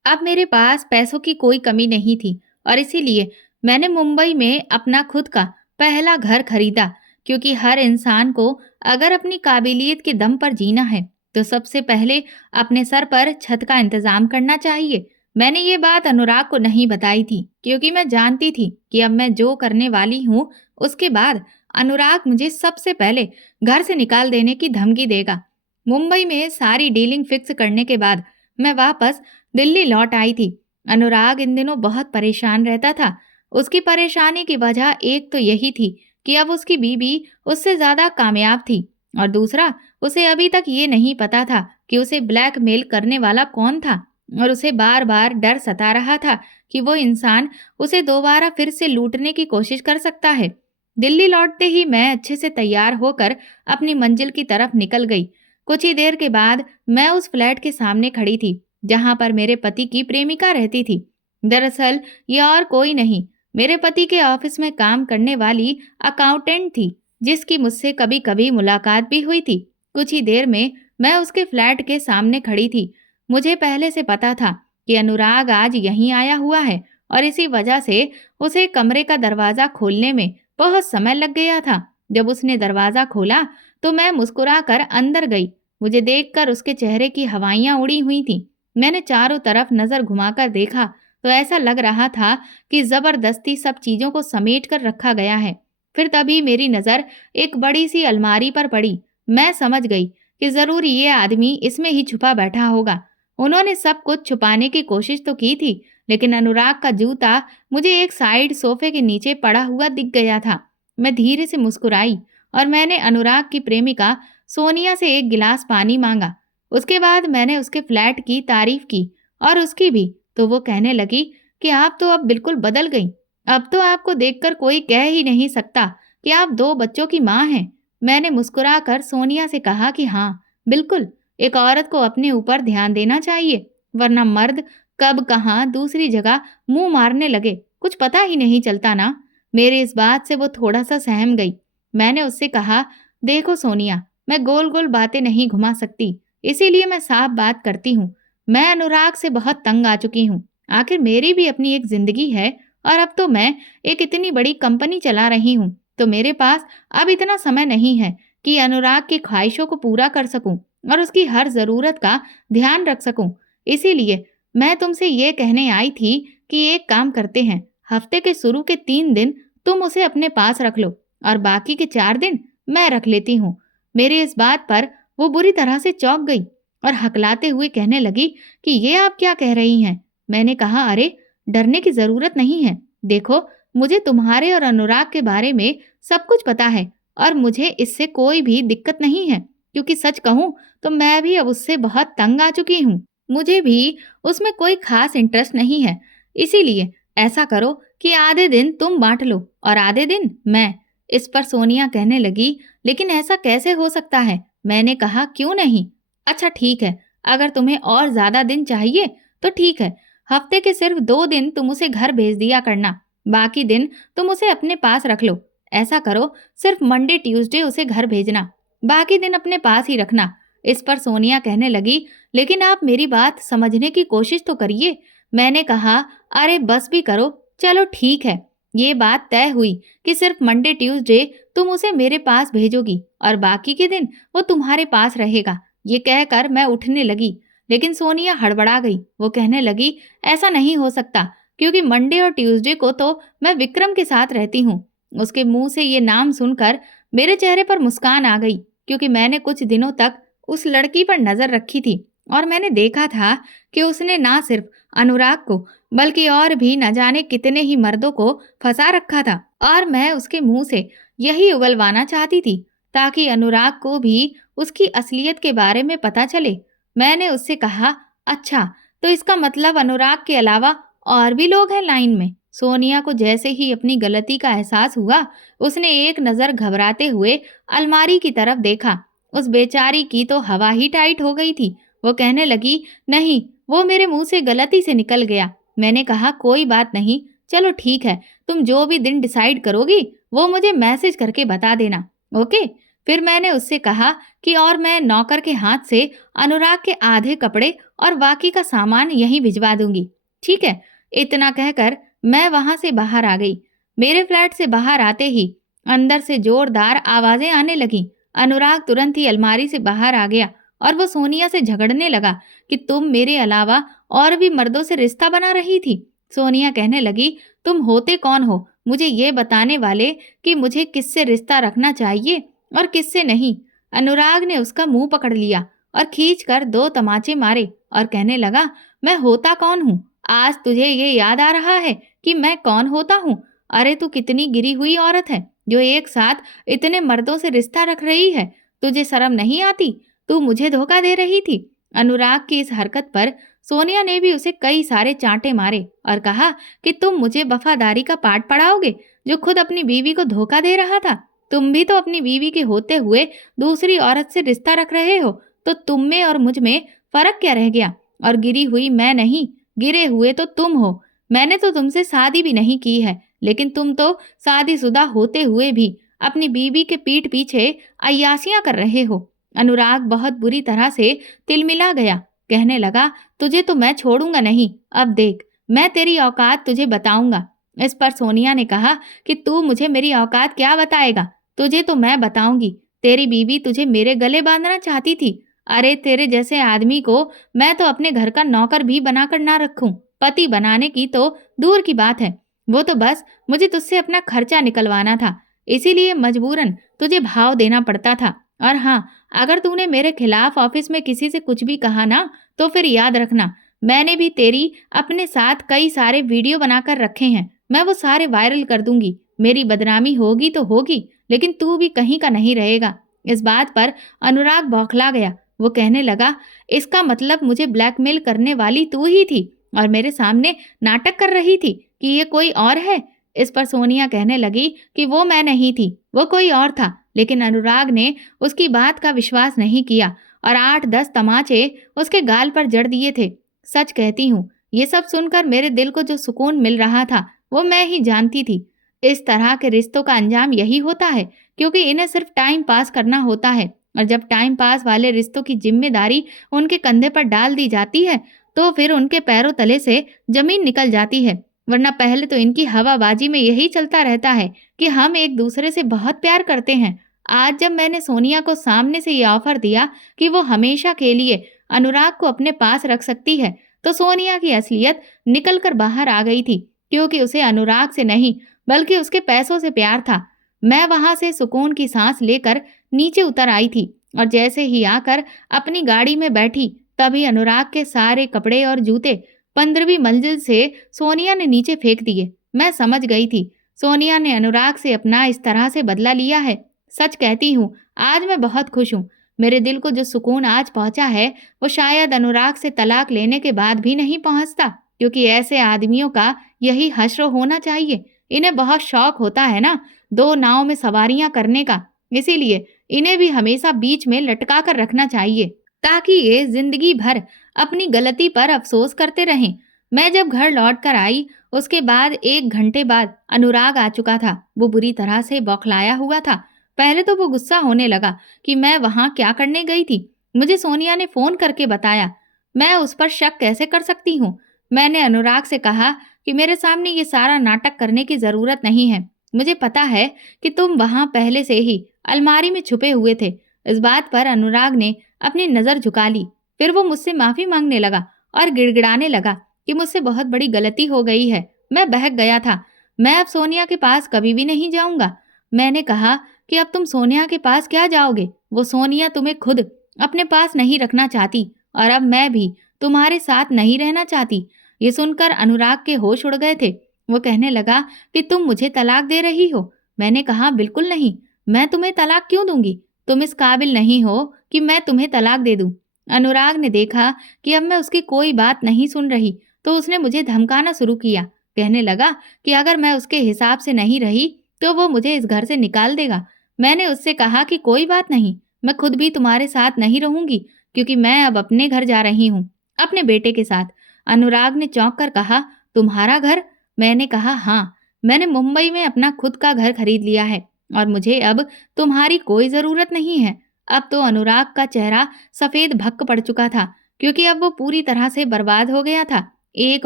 अब मेरे पास पैसों की कोई कमी नहीं थी और इसीलिए मैंने मुंबई में अपना खुद का पहला घर खरीदा, क्योंकि हर इंसान को अगर अपनी काबिलियत के दम पर जीना है तो सबसे पहले अपने सर पर छत का इंतजाम करना चाहिए। मैंने ये बात अनुराग को नहीं बताई थी, क्योंकि मैं जानती थी कि अब मैं जो करने वाली हूँ उसके बाद अनुराग मुझे सबसे पहले घर से निकाल देने की धमकी देगा। मुंबई में सारी डीलिंग फिक्स करने के बाद मैं वापस दिल्ली लौट आई थी। अनुराग इन दिनों बहुत परेशान रहता था। उसकी परेशानी की वजह एक तो यही थी कि अब उसकी बीवी उससे ज्यादा कामयाब थी और दूसरा, उसे अभी तक ये नहीं पता था कि उसे ब्लैकमेल करने वाला कौन था और उसे बार बार डर सता रहा था कि वो इंसान उसे दोबारा फिर से लूटने की कोशिश कर सकता है। दिल्ली लौटते ही मैं अच्छे से तैयार होकर अपनी मंजिल की तरफ निकल गई। कुछ ही देर के बाद मैं उस फ्लैट के सामने खड़ी थी जहां पर मेरे पति की प्रेमिका रहती थी। दरअसल ये और कोई नहीं, मेरे पति के ऑफिस में काम करने वाली अकाउंटेंट थी, जिसकी मुझसे कभी कभी मुलाकात भी हुई थी। कुछ ही देर में मैं उसके फ्लैट के सामने खड़ी थी। मुझे पहले से पता था कि अनुराग आज यहीं आया हुआ है और इसी वजह से उसे कमरे का दरवाजा खोलने में बहुत समय लग गया था। जब उसने दरवाजा खोला तो मैं मुस्कुराकर अंदर गई। मुझे देखकर उसके चेहरे की हवाइयां उड़ी हुई थीं। मैंने चारों तरफ नजर घुमाकर देखा तो ऐसा लग रहा था कि जबरदस्ती सब चीजों को समेट कर रखा गया है। फिर तभी मेरी नजर एक बड़ी सी अलमारी पर पड़ी। मैं समझ गई कि जरूर ये आदमी इसमें ही छुपा बैठा होगा। उन्होंने सब कुछ छुपाने की कोशिश तो की थी, लेकिन अनुराग का जूता मुझे एक साइड सोफे के नीचे पड़ा हुआ दिख गया था। मैं धीरे से मुस्कुराई और मैंने अनुराग की प्रेमिका सोनिया से एक गिलास पानी मांगा। उसके बाद मैंने उसके फ्लैट की तारीफ की और उसकी भी, तो वो कहने लगी कि आप तो अब बिल्कुल बदल गई। अब तो आपको देखकर कोई कह ही नहीं सकता कि आप 2 बच्चों की माँ हैं। मैंने मुस्कुराकर सोनिया से कहा कि हाँ, बिल्कुल, एक औरत को अपने ऊपर ध्यान देना चाहिए, वरना मर्द कब कहाँ दूसरी जगह मुंह मारने लगे कुछ पता ही नहीं चलता ना। मेरी इस बात से वो थोड़ा सा सहम गई। मैंने उससे कहा, देखो सोनिया, मैं गोल गोल बातें नहीं घुमा सकती, इसीलिए मैं साफ बात करती हूँ। मैं अनुराग से बहुत तंग आ चुकी हूँ। आखिर मेरी भी अपनी एक जिंदगी है और अब तो मैं एक इतनी बड़ी कंपनी चला रही हूँ, तो मेरे पास अब इतना समय नहीं है कि अनुराग की ख्वाहिशों को पूरा कर सकूं और उसकी हर जरूरत का ध्यान रख सकूं। इसीलिए मैं तुमसे ये कहने आई थी कि एक काम करते हैं, हफ्ते के शुरू के 3 दिन तुम उसे अपने पास रख लो और बाकी के 4 दिन मैं रख लेती हूँ। मेरी इस बात पर वो बुरी तरह से चौंक गई और हकलाते हुए कहने लगी कि ये आप क्या कह रही हैं? मैंने कहा, अरे डरने की जरूरत नहीं है। देखो, मुझे तुम्हारे और अनुराग के बारे में सब कुछ पता है और मुझे इससे कोई भी दिक्कत नहीं है, क्योंकि सच कहूं तो मैं भी अब उससे बहुत तंग आ चुकी हूँ। मुझे भी उसमें कोई खास इंटरेस्ट नहीं है। इसीलिए ऐसा करो कि आधे दिन तुम बांट लो और आधे दिन मैं। इस पर सोनिया कहने लगी, लेकिन ऐसा कैसे हो सकता है? मैंने कहा, क्यों नहीं? अच्छा ठीक है, अगर तुम्हें और ज्यादा दिन चाहिए तो ठीक है, हफ्ते के सिर्फ 2 दिन तुम उसे घर भेज दिया करना, बाकी दिन तुम उसे अपने पास रख लो। ऐसा करो, सिर्फ मंडे ट्यूसडे उसे घर भेजना, बाकी दिन अपने पास ही रखना। इस पर सोनिया कहने लगी, लेकिन आप मेरी बात समझने की कोशिश तो करिए। मैंने कहा, अरे बस भी करो, चलो ठीक है। ये बात तय हुई कि सिर्फ मंडे ट्यूसडे तुम उसे मेरे पास भेजोगी और बाकी के दिन वो तुम्हारे पास रहेगा। ये कहकर मैं उठने लगी, लेकिन सोनिया हड़बड़ा गई। वो कहने लगी, ऐसा नहीं हो सकता, क्योंकि मंडे और ट्यूसडे को तो मैं विक्रम के साथ रहती हूँ। उसके मुंह से ये नाम सुनकर मेरे चेहरे पर मुस्कान आ गई, क्योंकि मैंने कुछ दिनों तक उस लड़की पर नजर रखी थी और मैंने देखा था कि उसने ना सिर्फ अनुराग को बल्कि और भी न जाने कितने ही मर्दों को फंसा रखा था, और मैं उसके मुंह से यही उगलवाना चाहती थी ताकि अनुराग को भी उसकी असलियत के बारे में पता चले। मैंने उससे कहा, अच्छा, तो इसका मतलब अनुराग के अलावा और भी लोग हैं लाइन में। सोनिया को जैसे ही अपनी गलती का एहसास हुआ, उसने एक नजर घबराते हुए अलमारी की तरफ देखा। उस बेचारी की तो हवा ही टाइट हो गई थी। वो कहने लगी, नहीं, वो मेरे मुंह से गलती से निकल गया। मैंने कहा, कोई बात नहीं, चलो ठीक है, तुम जो भी दिन डिसाइड करोगी वो मुझे मैसेज करके बता देना, ओके। फिर मैंने उससे कहा कि और मैं नौकर के हाथ से अनुराग के आधे कपड़े और बाकी का सामान यहीं भिजवा दूंगी, ठीक है। इतना कहकर मैं वहां से बाहर आ गई। मेरे फ्लैट से बाहर आते ही अंदर से जोरदार आवाजें आने लगीं। अनुराग तुरंत ही अलमारी से बाहर आ गया और वो सोनिया से झगड़ने लगा कि तुम मेरे अलावा और भी मर्दों से रिश्ता बना रही थी। सोनिया कहने लगी, तुम होते कौन हो मुझे ये बताने वाले कि मुझे किससे रिश्ता रखना चाहिए और किससे नहीं। अनुराग ने उसका मुंह पकड़ लिया और खींचकर 2 तमाचे मारे और कहने लगा, मैं होता कौन हूँ? आज तुझे ये याद आ रहा है कि मैं कौन होता हूँ? अरे तू कितनी गिरी हुई औरत है जो एक साथ इतने मर्दों से रिश्ता रख रही है। तुझे शर्म नहीं आती? तू मुझे धोखा दे रही थी। अनुराग की इस हरकत पर सोनिया ने भी उसे कई सारे चांटे मारे और कहा कि तुम मुझे वफादारी का पाठ पढ़ाओगे जो खुद अपनी बीवी को धोखा दे रहा था। तुम भी तो अपनी बीवी के होते हुए दूसरी औरत से रिश्ता रख रहे हो, तो तुम में और मुझ में फर्क क्या रह गया? और गिरी हुई मैं नहीं, गिरे हुए तो तुम हो। मैंने तो तुमसे शादी भी नहीं की है, लेकिन तुम तो शादीशुदा होते हुए भी अपनी बीवी के पीठ पीछे अय्यासियां कर रहे हो। अनुराग बहुत बुरी तरह से तिलमिला गया, कहने लगा, तुझे तो मैं छोड़ूंगा नहीं। अब देख, मैं तेरी औकात तुझे बताऊंगा। इस पर सोनिया ने कहा कि तू मुझे मेरी औकात क्या बताएगा? तुझे तो मैं बताऊंगी। तेरी बीवी तुझे मेरे गले बांधना चाहती थी। अरे तेरे जैसे आदमी को मैं तो अपने घर का नौकर भी बनाकर ना रखूं, पति बनाने की तो दूर की बात है। वो तो बस मुझे तुझसे अपना खर्चा निकलवाना था, इसीलिए मजबूरन तुझे भाव देना पड़ता था। और हाँ, अगर तूने मेरे खिलाफ ऑफिस में किसी से कुछ भी कहा ना, तो फिर याद रखना, मैंने भी तेरी अपने साथ कई सारे वीडियो बनाकर रखे हैं। मैं वो सारे वायरल कर दूंगी। मेरी बदनामी होगी तो होगी, लेकिन तू भी कहीं का नहीं रहेगा। इस बात पर अनुराग बौखला गया। वो कहने लगा, इसका मतलब मुझे ब्लैकमेल करने वाली तू ही थी और मेरे सामने नाटक कर रही थी कि ये कोई और है। इस पर सोनिया कहने लगी कि वो मैं नहीं थी, वो कोई और था। लेकिन अनुराग ने उसकी बात का विश्वास नहीं किया और 8-10 तमाचे उसके गाल पर जड़ दिए थे। सच कहती हूँ, ये सब सुनकर मेरे दिल को जो सुकून मिल रहा था वो मैं ही जानती थी। इस तरह के रिश्तों का अंजाम यही होता है, क्योंकि इन्हें सिर्फ टाइम पास करना होता है, और जब टाइम पास वाले रिश्तों की जिम्मेदारी उनके कंधे पर डाल दी जाती है तो फिर उनके पैरों तले से जमीन निकल जाती है। वरना पहले तो इनकी हवाबाजी में यही चलता रहता है कि हम एक दूसरे से बहुत प्यार करते हैं। आज जब मैंने सोनिया को सामने से ये ऑफर दिया कि वो हमेशा के लिए अनुराग को अपने पास रख सकती है, तो सोनिया की असलियत निकल कर बाहर आ गई थी, क्योंकि उसे अनुराग से नहीं बल्कि उसके पैसों से प्यार था। मैं वहां से सुकून की सांस लेकर नीचे उतर आई थी और जैसे ही आकर अपनी गाड़ी में बैठी, तभी अनुराग के सारे कपड़े और जूते 15वीं मंजिल से सोनिया ने नीचे फेंक दिए। मैं समझ गई थी, सोनिया ने अनुराग से अपना इस तरह से बदला लिया है। सच कहती हूँ, आज मैं बहुत खुश हूँ। मेरे दिल को जो सुकून आज पहुंचा है वो शायद अनुराग से तलाक लेने के बाद भी नहीं पहुंचता, क्योंकि ऐसे आदमियों का यही हश्र होना चाहिए। इन्हें बहुत शौक होता है ना 2 नाव में सवारियां करने का, इसीलिए इन्हें भी हमेशा बीच में लटका कर रखना चाहिए। ताकि ये जिंदगी भर अपनी गलती पर अफसोस करते रहें। मैं जब घर लौट कर आई, उसके बाद 1 घंटे बाद अनुराग आ चुका था। वो बुरी तरह से बौखलाया हुआ था। पहले तो वो गुस्सा होने लगा कि मैं वहां क्या करने गई थी। मुझे सोनिया ने फोन करके बताया। मैं उस पर शक कैसे कर सकती हूँ। मैंने अनुराग से कहा कि मेरे सामने ये सारा नाटक करने की जरूरत नहीं है। मुझे पता है कि तुम वहां पहले से ही अलमारी में छुपे हुए थे। इस बात पर अनुराग ने अपनी नजर झुका ली। फिर वो मुझसे माफी मांगने लगा और गिड़गिड़ाने लगा कि मुझसे बहुत बड़ी गलती हो गई है। मैं बहक गया था। मैं अब सोनिया के पास कभी भी नहीं जाऊंगा। मैंने कहा कि अब तुम सोनिया के पास क्या जाओगे? वो सोनिया तुम्हें खुद अपने पास नहीं रखना चाहती और अब मैं भी तुम्हारे साथ नहीं रहना चाहती। ये सुनकर अनुराग के होश उड़ गए थे। वो कहने लगा कि तुम मुझे तलाक दे रही हो। मैंने कहा बिल्कुल नहीं। मैं तुम्हें तलाक क्यों दूंगी? तुम इस काबिल नहीं हो कि मैं तुम्हें तलाक दे दूं। अनुराग ने देखा कि अब मैं उसकी कोई बात नहीं सुन रही तो उसने मुझे धमकाना शुरू किया। कहने लगा कि अगर मैं उसके हिसाब से नहीं रही तो वो मुझे इस घर से निकाल देगा। मैंने उससे कहा कि कोई बात नहीं, मैं खुद भी तुम्हारे साथ नहीं रहूंगी क्योंकि मैं अब अपने घर जा रही हूँ, अपने बेटे के साथ। अनुराग ने चौंक कर कहा, तुम्हारा घर? मैंने कहा हाँ, मैंने मुंबई में अपना खुद का घर खरीद लिया है और मुझे अब तुम्हारी कोई जरूरत नहीं है। अब तो अनुराग का चेहरा सफेद भक्क पड़ चुका था क्योंकि अब वो पूरी तरह से बर्बाद हो गया था। एक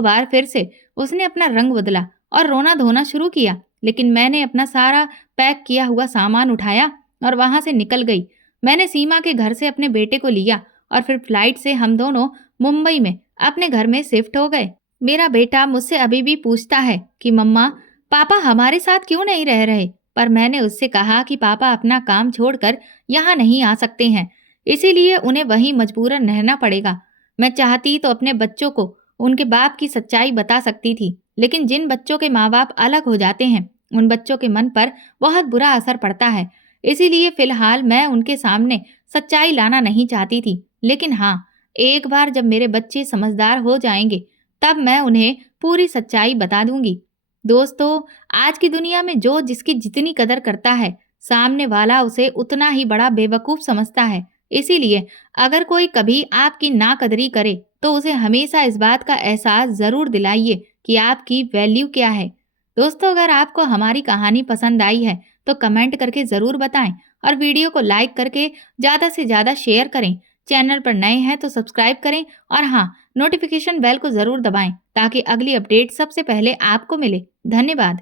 बार फिर से उसने अपना रंग बदला और रोना धोना शुरू किया। लेकिन मैंने अपना सारा पैक किया हुआ सामान उठाया और वहां से निकल गई। मैंने सीमा के घर से अपने बेटे को लिया और फिर फ्लाइट से हम दोनों मुंबई में अपने घर में शिफ्ट हो गए। मेरा बेटा मुझसे अभी भी पूछता है कि मम्मा, पापा हमारे साथ क्यों नहीं रह रहे? पर मैंने उससे कहा कि पापा अपना काम छोड़कर यहाँ नहीं आ सकते हैं, इसीलिए उन्हें वहीं मजबूरन रहना पड़ेगा। मैं चाहती तो अपने बच्चों को उनके बाप की सच्चाई बता सकती थी, लेकिन जिन बच्चों के माँ बाप अलग हो जाते हैं उन बच्चों के मन पर बहुत बुरा असर पड़ता है। इसीलिए फिलहाल मैं उनके सामने सच्चाई लाना नहीं चाहती थी। लेकिन हाँ, एक बार जब मेरे बच्चे समझदार हो जाएंगे तब मैं उन्हें पूरी सच्चाई बता दूंगी। दोस्तों, आज की दुनिया में जो जिसकी जितनी कदर करता है, सामने वाला उसे उतना ही बड़ा बेवकूफ समझता है। इसीलिए अगर कोई कभी आपकी नाकदरी करे तो उसे हमेशा इस बात का एहसास जरूर दिलाइए कि आपकी वैल्यू क्या है। दोस्तों, अगर आपको हमारी कहानी पसंद आई है तो कमेंट करके जरूर बताएं और वीडियो को लाइक करके ज़्यादा से ज़्यादा शेयर करें। चैनल पर नए हैं तो सब्सक्राइब करें और हाँ, नोटिफिकेशन बेल को जरूर दबाएं ताकि अगली अपडेट सबसे पहले आपको मिले। धन्यवाद।